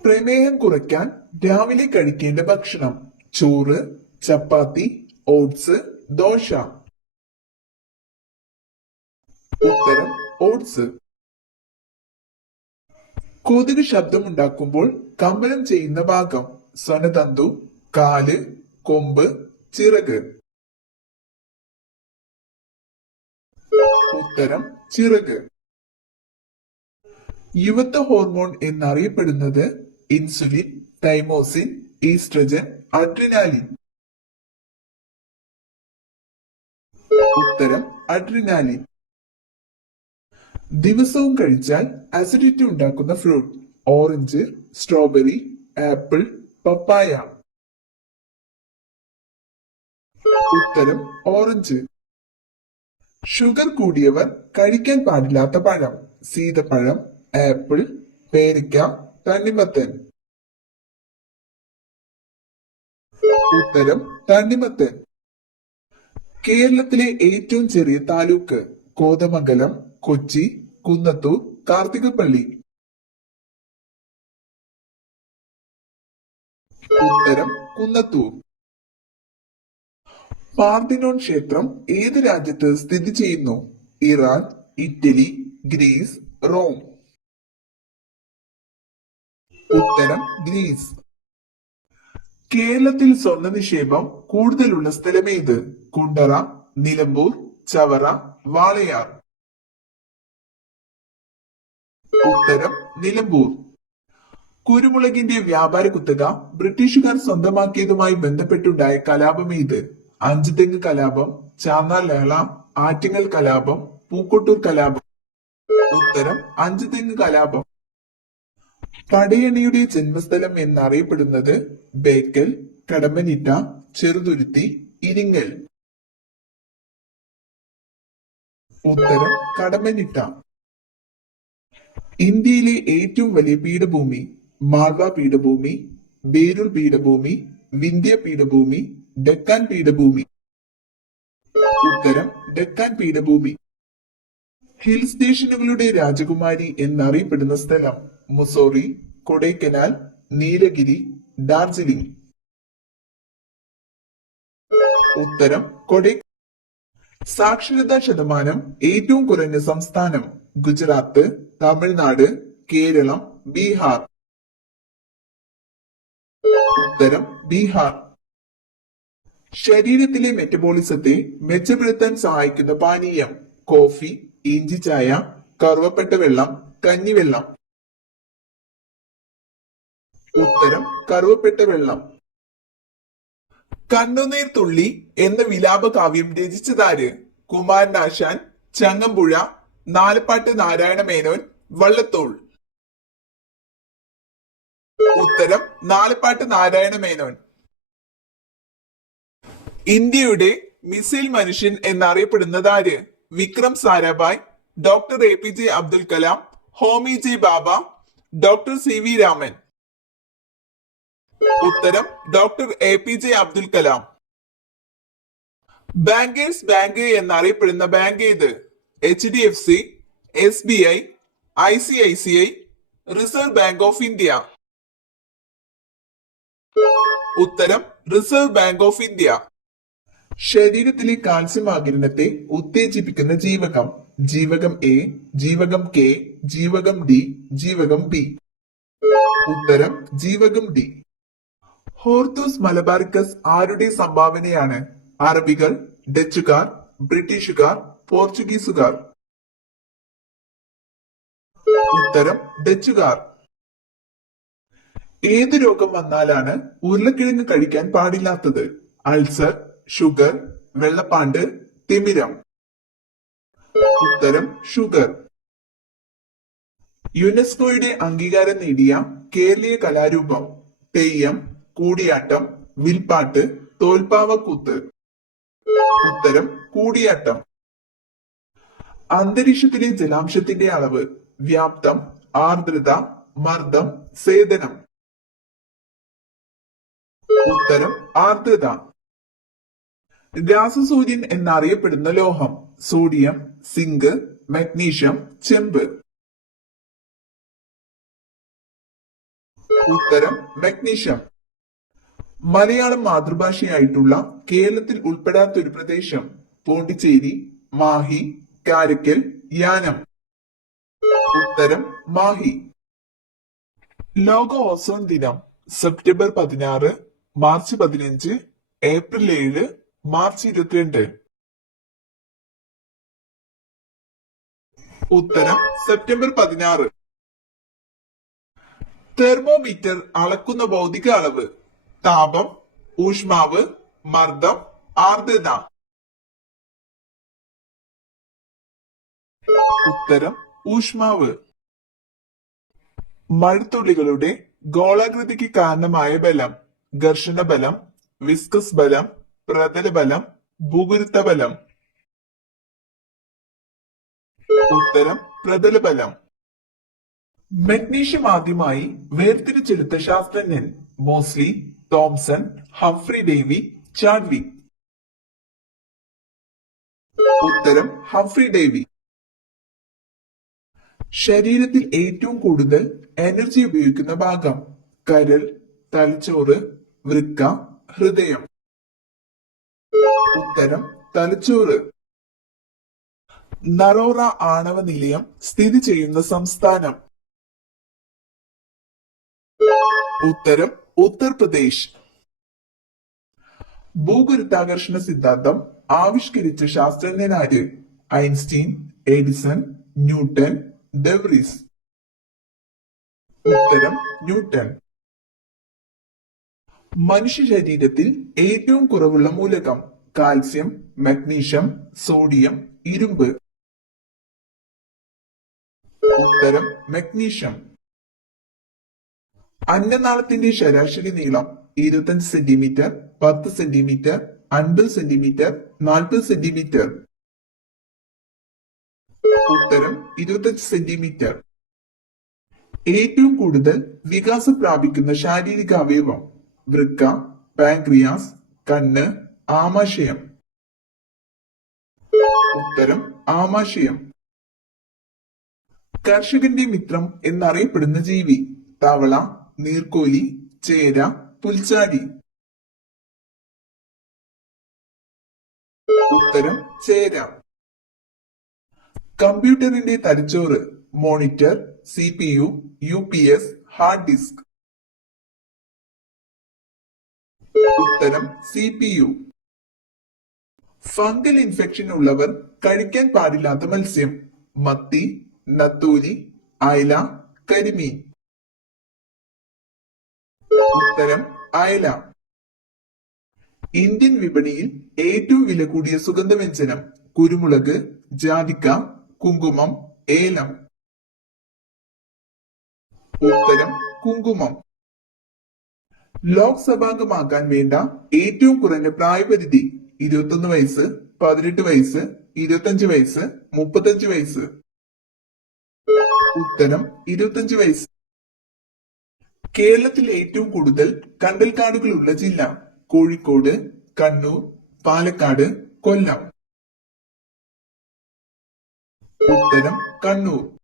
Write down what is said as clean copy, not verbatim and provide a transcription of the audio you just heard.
പ്രമേഹം കുറയ്ക്കാൻ രാവിലെ കഴിക്കേണ്ട ഭക്ഷണം: ചോറ്, ചപ്പാത്തി, ഓട്സ്, ദോശ. ഉത്തരം ഓട്സ്. കൊതുക് ശബ്ദമുണ്ടാക്കുമ്പോൾ കമ്പനം ചെയ്യുന്ന ഭാഗം: സ്വനതന്തു, കാല്, കൊമ്പ്, ചിറക്. ഉത്തരം ചിറക്. യുവത്വ ഹോർമോൺ എന്നറിയപ്പെടുന്നത്: ഇൻസുലിൻ, തൈമോസിൻ, ഈസ്ട്രജൻ, അഡ്രിനാലിൻ. ഉത്തരം അഡ്രിനാലിൻ. ദിവസവും കഴിച്ചാൽ അസിഡിറ്റി ഉണ്ടാക്കുന്ന ഫ്രൂട്ട്: ഓറഞ്ച്, സ്ട്രോബെറി, ആപ്പിൾ, പപ്പായ. ഉത്തരം ഓറഞ്ച്. ഷുഗർ കൂടിയവർ കഴിക്കാൻ പാടില്ലാത്ത പഴം: സീതപ്പഴം, ആപ്പിൾ, പേരയ്ക്ക, തണ്ണിമത്തൻ. ഉത്തരം തണ്ണിമത്തൻ. കേരളത്തിലെ ഏറ്റവും ചെറിയ താലൂക്ക്: കോതമംഗലം, കൊച്ചി, കുന്നത്തൂർ, കാർത്തികപ്പള്ളി. ഉത്തരം കുന്നത്തൂർ. പാർത്തിനോൺ ക്ഷേത്രം ഏത് രാജ്യത്ത് സ്ഥിതി ചെയ്യുന്നു? Iran, Italy, Greece, Rome. ഉത്തരം ഗ്രീസ്. കേരളത്തിൽ സ്വർണ്ണ നിക്ഷേപം കൂടുതലുള്ള സ്ഥലമേത്? കുണ്ടറ, നിലമ്പൂർ, ചവറ, വാളയാർ. ഉത്തരം നിലമ്പൂർ. കുരുമുളകിന്റെ വ്യാപാര കുത്തക ബ്രിട്ടീഷുകാർ സ്വന്തമാക്കിയതുമായി ബന്ധപ്പെട്ടുണ്ടായ കലാപമേത്? അഞ്ചുതെങ്ങ് കലാപം, ചാന്നാർ ലഹള, ആറ്റിങ്ങൽ കലാപം, പൂക്കോട്ടൂർ കലാപം. ഉത്തരം അഞ്ചുതെങ്ങ് കലാപം. പടയണിയുടെ ജന്മസ്ഥലം എന്നറിയപ്പെടുന്നത്: ബേക്കൽ, കടമ്പനിട്ട, ചെറുതുരുത്തി, ഇരിങ്ങൽ. ഉത്തരം കടമ്പനിട്ട. ഇന്ത്യയിലെ ഏറ്റവും വലിയ പീഠഭൂമി: മാൾവ പീഠഭൂമി, ബേരൂർ പീഠഭൂമി, വിന്ധ്യ പീഠഭൂമി, ഡെക്കാൻ പീഠഭൂമി. ഉത്തരം ഡെക്കാൻ പീഠഭൂമി. ഹിൽ സ്റ്റേഷനുകളുടെ രാജകുമാരി എന്നറിയപ്പെടുന്ന സ്ഥലം: മുസോറി, കൊടൈക്കനാൽ, നീലഗിരി, ഡാർജിലിംഗ്. ഉത്തരം കൊടൈ. സാക്ഷരതാ ശതമാനം ഏറ്റവും കുറഞ്ഞ സംസ്ഥാനം: ഗുജറാത്ത്, തമിഴ്നാട്, കേരളം, ബീഹാർ. ഉത്തരം ബീഹാർ. ശരീരത്തിലെ മെറ്റബോളിസത്തെ മെച്ചപ്പെടുത്താൻ സഹായിക്കുന്ന പാനീയം: കോഫി, ഇഞ്ചി ചായ, കറുവപ്പട്ട വെള്ളം, കഞ്ഞിവെള്ളം. ഉത്തരം കറുവപ്പട്ട വെള്ളം. കണ്ണുനീർ തുള്ളി എന്ന വിലാപ കാവ്യം രചിച്ചതാര്? കുമാരനാശാൻ, ചങ്ങമ്പുഴ, നാലപ്പാട്ട് നാരായണ മേനോൻ, വള്ളത്തോൾ. ഉത്തരം നാലപ്പാട്ട് നാരായണ മേനോൻ. ഇന്ത്യയുടെ മിസൈൽ മനുഷ്യൻ എന്നറിയപ്പെടുന്നത് ആര്? Vikram Sarabhai, doctor APJ Abdul Kalam, Homi J Bhabha, doctor CV Raman. ഉത്തരം doctor APJ Abdul Kalam. Bankers bank എന്നറിയപ്പെടുന്ന ബാങ്ക് ഏത്? HDFC, SBI, ICICI, Reserve Bank of India. ഉത്തരം റിസർവ് ബാങ്ക് ഓഫ് ഇന്ത്യ. ശരീരത്തിലെ കാൽസ്യം ആഗിരണത്തെ ഉത്തേജിപ്പിക്കുന്ന ജീവകം: ജീവകം A, ജീവകം K, ജീവകം D, ജീവകം B. ഉത്തരം ജീവകം D. ഹോർത്തൂസ് മലബാറിക്കസ് ആരുടെ സംഭാവനയാണ്? അറബികൾ, ഡച്ചുകാർ, ബ്രിട്ടീഷുകാർ, പോർച്ചുഗീസുകാർ. ഉത്തരം ഡച്ചുകാർ. ഏത് രോഗം വന്നാലാണ് ഉരുളക്കിഴങ്ങ് കഴിക്കാൻ പാടില്ലാത്തത്? അൾസർ, ഷുഗർ, വെള്ളപ്പാണ്ട്, തിമിരം. ഉത്തരം ഷുഗർ. യുനെസ്കോയുടെ അംഗീകാരം നേടിയ കേരളീയ കലാരൂപം: തെയ്യം, കൂടിയാട്ടം, വിൽപ്പാട്ട്, തോൽപ്പാവക്കൂത്ത്. ഉത്തരം കൂടിയാട്ടം. അന്തരീക്ഷത്തിലെ ജലാംശത്തിന്റെ അളവ്: വ്യാപ്തം, ആർദ്രത, മർദ്ദം, സേദനം. ഉത്തരം ആർദ്രത. രാസസൂര്യൻ എന്നറിയപ്പെടുന്ന ലോഹം: സോഡിയം, സിങ്ക്, മഗ്നീഷ്യം, ചെമ്പ്. ഉത്തരം മഗ്നീഷ്യം. മലയാളം മാതൃഭാഷയായിട്ടുള്ള കേരളത്തിൽ ഉൾപ്പെടാത്ത ഒരു പ്രദേശം. പോണ്ടിച്ചേരി, മാഹി, കാരക്കൽ, യാനം. ഉത്തരം മാഹി. ലോക ഓസോൺ ദിനം സെപ്റ്റംബർ 16, മാർച്ച് 15, ഏപ്രിൽ 7, മാർച്ച് 22. ഉത്തരം സെപ്റ്റംബർ 16. തെർമോമീറ്റർ അളക്കുന്ന ഭൗതിക അളവ്. താപം, ഊഷ്മാവ്, മർദ്ദം, ആർദ്രത. ഉത്തരം ഊഷ്മാവ്. മഴത്തുള്ളികളുടെ ഗോളാകൃതിക്ക് കാരണമായ ബലം. ഘർഷണ ബലം, വിസ്കസ് ബലം, പ്രതല ബലം, ഭൂഗുരുത്വ ബലം. ഉത്തരം പ്രതല ബലം. മഗ്നീഷ്യം ആദ്യമായി വേർതിരിച്ചെടുത്ത ശാസ്ത്രജ്ഞൻ. Moseley, Thomson, Humphry Davy, Chadwick. ഉത്തരം ഹംഫ്രി ഡേവി. ശരീരത്തിൽ ഏറ്റവും കൂടുതൽ എനർജി ഉപയോഗിക്കുന്ന ഭാഗം. കരൾ, തലച്ചോറ്, വൃക്ക, ഹൃദയം. ഉത്തരം തലച്ചോറ്. നറോറ ആണവ നിലയം സ്ഥിതി ചെയ്യുന്ന സംസ്ഥാനം. ഉത്തരം ഉത്തർപ്രദേശ്. ഭൂഗുരുത്വാകർഷണ സിദ്ധാന്തം ആവിഷ്കരിച്ച ശാസ്ത്രജ്ഞനാര്? Einstein, Edison, Newton, De Vries. ഉത്തരം ന്യൂട്ടൺ. മനുഷ്യ ശരീരത്തിൽ ഏറ്റവും കുറവുള്ള മൂലകം. കാൽസ്യം, മഗ്നീഷ്യം, സോഡിയം, ഇരുമ്പ്. ഉത്തരം മഗ്നീഷ്യം. അന്നനാളത്തിന്റെ ശരാശരി നീളം 25 സെന്റിമീറ്റർ, 10 സെന്റിമീറ്റർ, 50 സെന്റിമീറ്റർ, 40 സെന്റിമീറ്റർ. ഉത്തരം 25 സെന്റിമീറ്റർ. ഏറ്റവും കൂടുതൽ വികാസം പ്രാപിക്കുന്ന ശാരീരിക അവയവം. വൃക്ക, പാൻക്രിയാസ്, കണ്ണ്, ആമാശയം. ഉത്തരം ആമാശയം. കർഷകന്റെ മിത്രം എന്നറിയപ്പെടുന്ന ജീവി. തവള, നീർക്കോലി, ചേര, പുൽച്ചാടി. ഉത്തരം ചേര. കമ്പ്യൂട്ടറിന്റെ തലച്ചോറ്. Monitor, CPU, UPS, hard disk. ഉത്തരം CPU. ഫംഗൽ ഇൻഫെക്ഷൻ ഉള്ളവർ കഴിക്കാൻ പാടില്ലാത്ത മത്സ്യം. മത്തി, നത്തോലി, അയല, കരിമീൻ. ഉത്തരം അയല. ഇന്ത്യൻ വിപണിയിൽ ഏറ്റവും വില കൂടിയ സുഗന്ധവ്യഞ്ജനം. കുരുമുളക്, ജാതിക്ക, കുങ്കുമം, ഏലം. ഉത്തരം കുങ്കുമം. ലോക്സഭാംഗമാകാൻ വേണ്ട ഏറ്റവും കുറഞ്ഞ പ്രായപരിധി. 21 വയസ്സ്, 18 വയസ്സ്, 25 വയസ്സ്, 35 വയസ്സ്. ഉത്തരം 25 വയസ്സ്. കേരളത്തിൽ ഏറ്റവും കൂടുതൽ കണ്ടൽക്കാടുകളുള്ള ജില്ല. കോഴിക്കോട്, കണ്ണൂർ, പാലക്കാട്, കൊല്ലം. ഉത്തരം കണ്ണൂർ.